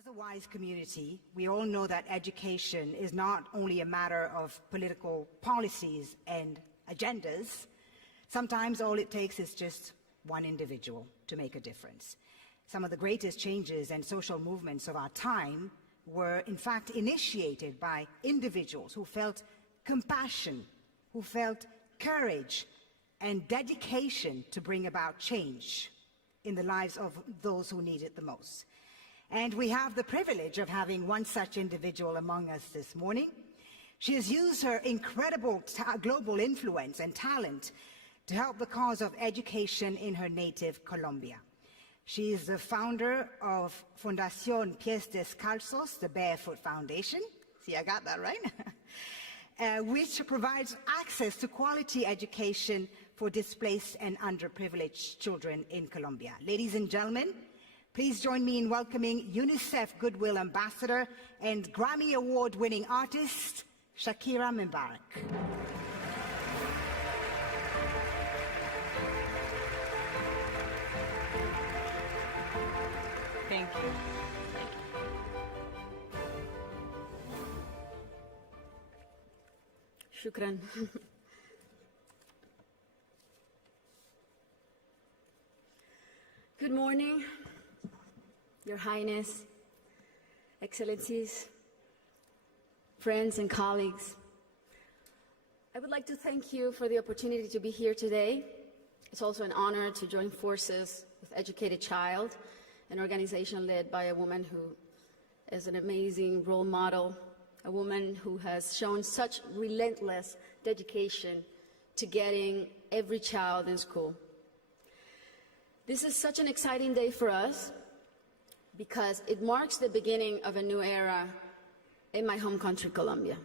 As a wise community, we all know that education is not only a matter of political policies and agendas. Sometimes all it takes is just one individual to make a difference. Some of the greatest changes and social movements of our time were, in fact, initiated by individuals who felt compassion, who felt courage and dedication to bring about change in the lives of those who need it the most. And we have the privilege of having one such individual among us this morning. She has used her incredible global influence and talent to help the cause of education in her native Colombia. She is the founder of Fundación Pies Descalzos, the Barefoot Foundation. See, I got that right. Which provides access to quality education for displaced and underprivileged children in Colombia. Ladies and gentlemen, please join me in welcoming UNICEF Goodwill Ambassador and Grammy Award-winning artist, Shakira Mubarak. Thank you. Shukran. Good morning, Your Highness, Excellencies, friends and colleagues. I would like to thank you for the opportunity to be here today. It's also an honor to join forces with Educated Child, an organization led by a woman who is an amazing role model, a woman who has shown such relentless dedication to getting every child in school. This is such an exciting day for us because it marks the beginning of a new era in my home country, Colombia.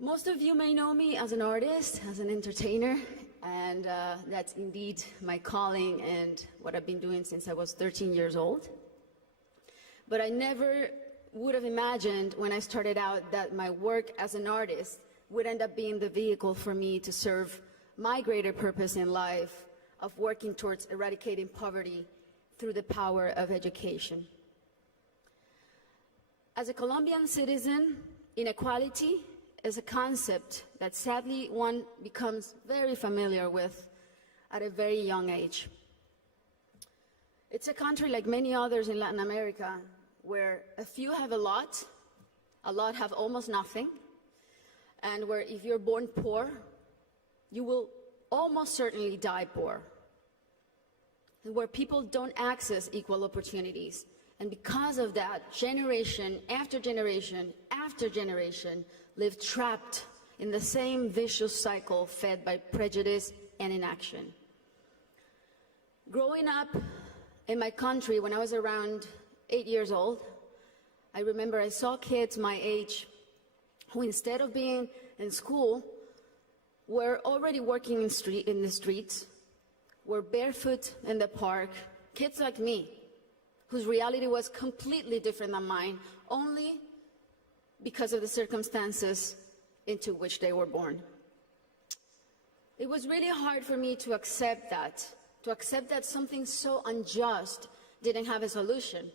Most of you may know me as an artist, as an entertainer, and that's indeed my calling and what I've been doing since I was 13 years old. But I never would have imagined when I started out that my work as an artist would end up being the vehicle for me to serve my greater purpose in life of working towards eradicating poverty through the power of education. As a Colombian citizen, inequality is a concept that sadly one becomes very familiar with at a very young age. It's a country like many others in Latin America where a few have a lot have almost nothing, and where if you're born poor, you will almost certainly die poor, and where people don't access equal opportunities. And because of that, generation after generation after generation live trapped in the same vicious cycle fed by prejudice and inaction. Growing up in my country when I was around 8 years old, I remember I saw kids my age who, instead of being in school, were already working in the streets, were barefoot in the park, kids like me, whose reality was completely different than mine, only because of the circumstances into which they were born. It was really hard for me to accept that something so unjust didn't have a solution.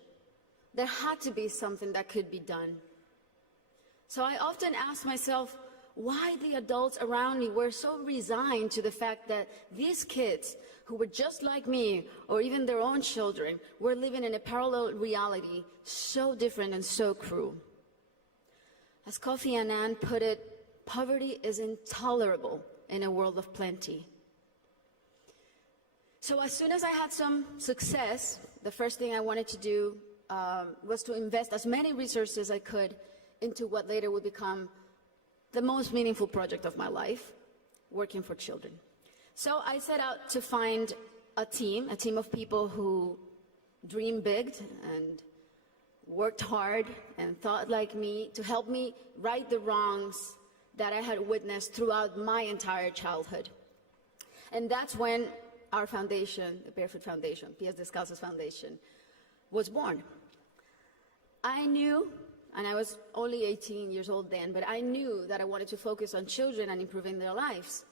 There had to be something that could be done. So I often asked myself why the adults around me were so resigned to the fact that these kids, who were just like me, or even their own children, were living in a parallel reality so different and so cruel. As Kofi Annan put it, poverty is intolerable in a world of plenty. So as soon as I had some success, the first thing I wanted to do was to invest as many resources as I could into what later would become the most meaningful project of my life, working for children. So I set out to find a team of people who dreamed big and worked hard and thought like me to help me right the wrongs that I had witnessed throughout my entire childhood. And that's when our foundation, the Barefoot Foundation, Pies Descalzos Foundation, was born. I knew, and I was only 18 years old then, but I knew that I wanted to focus on children and improving their lives,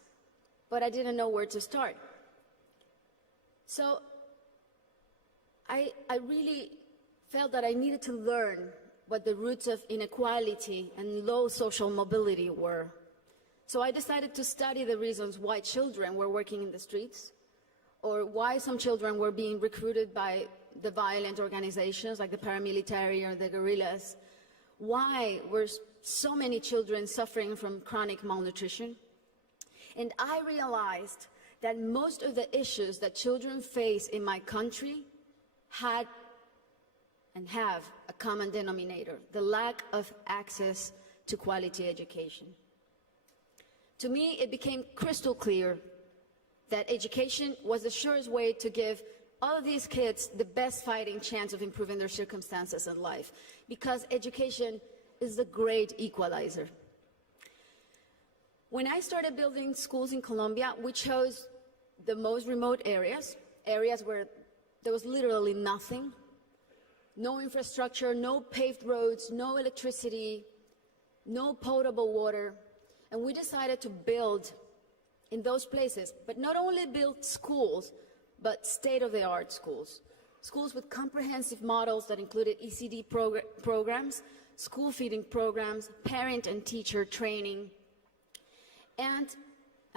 but I didn't know where to start. So I really felt that I needed to learn what the roots of inequality and low social mobility were. So I decided to study the reasons why children were working in the streets, or why some children were being recruited by the violent organizations like the paramilitary or the guerrillas. Why were so many children suffering from chronic malnutrition? And I realized that most of the issues that children face in my country had and have a common denominator: the lack of access to quality education. To me, it became crystal clear that education was the surest way to give all of these kids the best fighting chance of improving their circumstances in life, because education is the great equalizer. When I started building schools in Colombia, we chose the most remote areas where there was literally nothing, no infrastructure, no paved roads, no electricity, no potable water. And we decided to build in those places, but not only build schools, but state-of-the-art schools. Schools with comprehensive models that included ECD programs, school feeding programs, parent and teacher training. And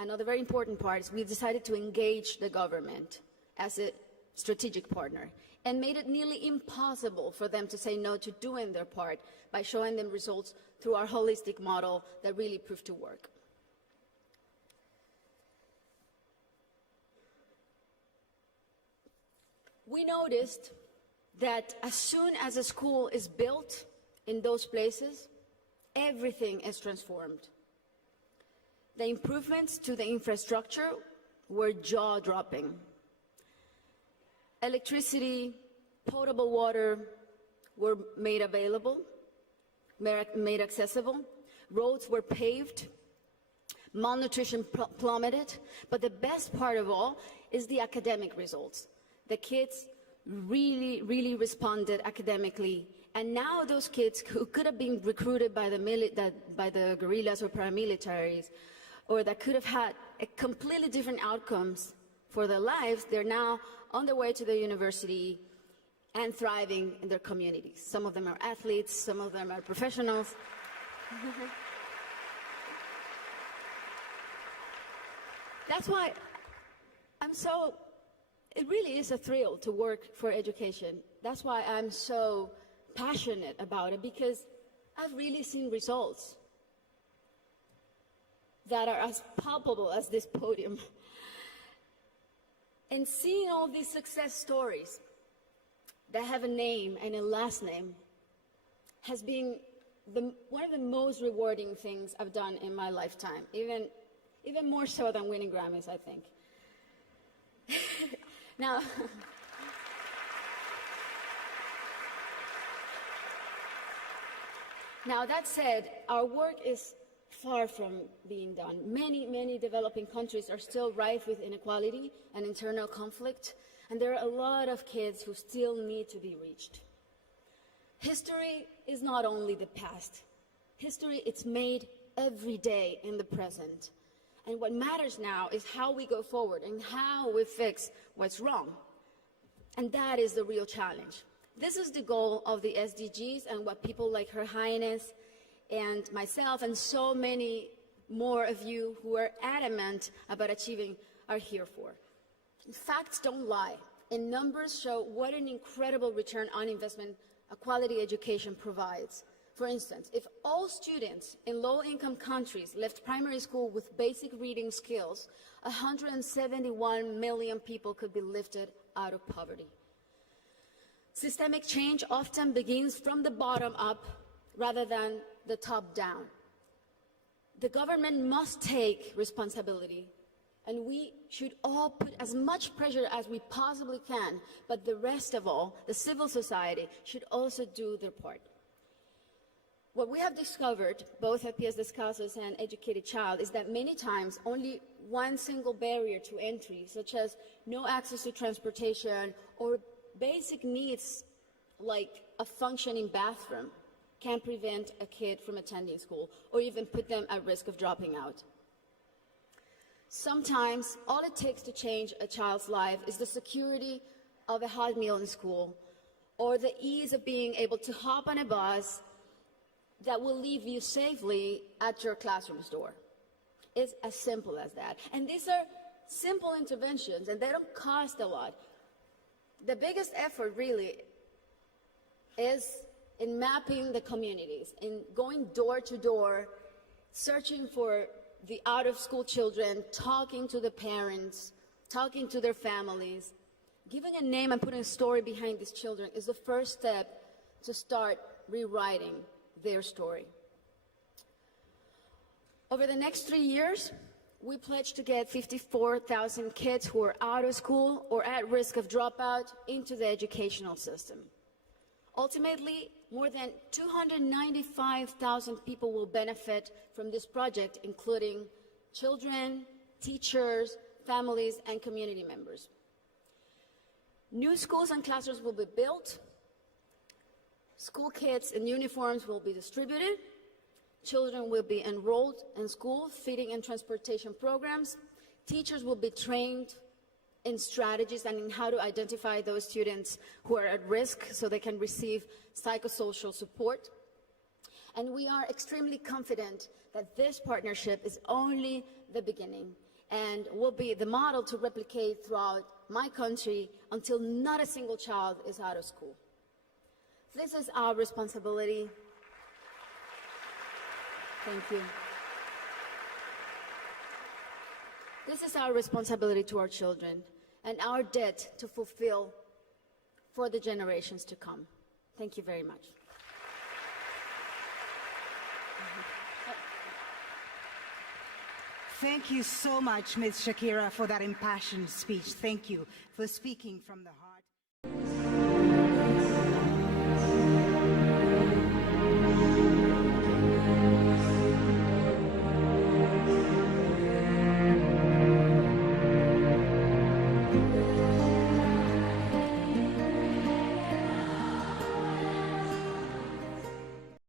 another very important part is we decided to engage the government as a strategic partner, and made it nearly impossible for them to say no to doing their part by showing them results through our holistic model that really proved to work. We noticed that as soon as a school is built in those places, everything is transformed. The improvements to the infrastructure were jaw-dropping. Electricity, potable water were made available, made accessible. Roads were paved. Malnutrition plummeted. But the best part of all is the academic results. The kids really responded academically. And now those kids who could have been recruited by the guerrillas or paramilitaries, or that could have had a completely different outcomes for their lives, they're now on their way to the university and thriving in their communities. Some of them are athletes, some of them are professionals. That's why it really is a thrill to work for education. That's why I'm so passionate about it, because I've really seen results that are as palpable as this podium. And seeing all these success stories that have a name and a last name has been one of the most rewarding things I've done in my lifetime, even more so than winning Grammys, I think. Now, that said, our work is far from being done. Many developing countries are still rife with inequality and internal conflict, and there are a lot of kids who still need to be reached. History is not only the past. History, it's made every day in the present. And what matters now is how we go forward and how we fix what's wrong. And that is the real challenge. This is the goal of the SDGs and what people like Her Highness and myself and so many more of you who are adamant about achieving are here for. Facts don't lie, and numbers show what an incredible return on investment a quality education provides. For instance, if all students in low-income countries left primary school with basic reading skills, 171 million people could be lifted out of poverty. Systemic change often begins from the bottom up rather than the top down. The government must take responsibility, and we should all put as much pressure as we possibly can, but the rest of all, the civil society, should also do their part. What we have discovered, both at PS Descalzos and Educated Child, is that many times only one single barrier to entry, such as no access to transportation or basic needs like a functioning bathroom, can prevent a kid from attending school or even put them at risk of dropping out. Sometimes all it takes to change a child's life is the security of a hot meal in school, or the ease of being able to hop on a bus that will leave you safely at your classroom's door. It's as simple as that. And these are simple interventions, and they don't cost a lot. The biggest effort really is in mapping the communities, in going door to door, searching for the out-of-school children, talking to the parents, talking to their families. Giving a name and putting a story behind these children is the first step to start rewriting their story. Over the next 3 years, we pledge to get 54,000 kids who are out of school or at risk of dropout into the educational system. Ultimately, more than 295,000 people will benefit from this project, including children, teachers, families, and community members. New schools and classrooms will be built. School kits and uniforms will be distributed. Children will be enrolled in school, feeding and transportation programs. Teachers will be trained in strategies and in how to identify those students who are at risk so they can receive psychosocial support. And we are extremely confident that this partnership is only the beginning and will be the model to replicate throughout my country until not a single child is out of school. This is our responsibility. Thank you. This is our responsibility to our children and our debt to fulfill for the generations to come. Thank you very much. Thank you so much, Ms. Shakira, for that impassioned speech. Thank you for speaking from the heart.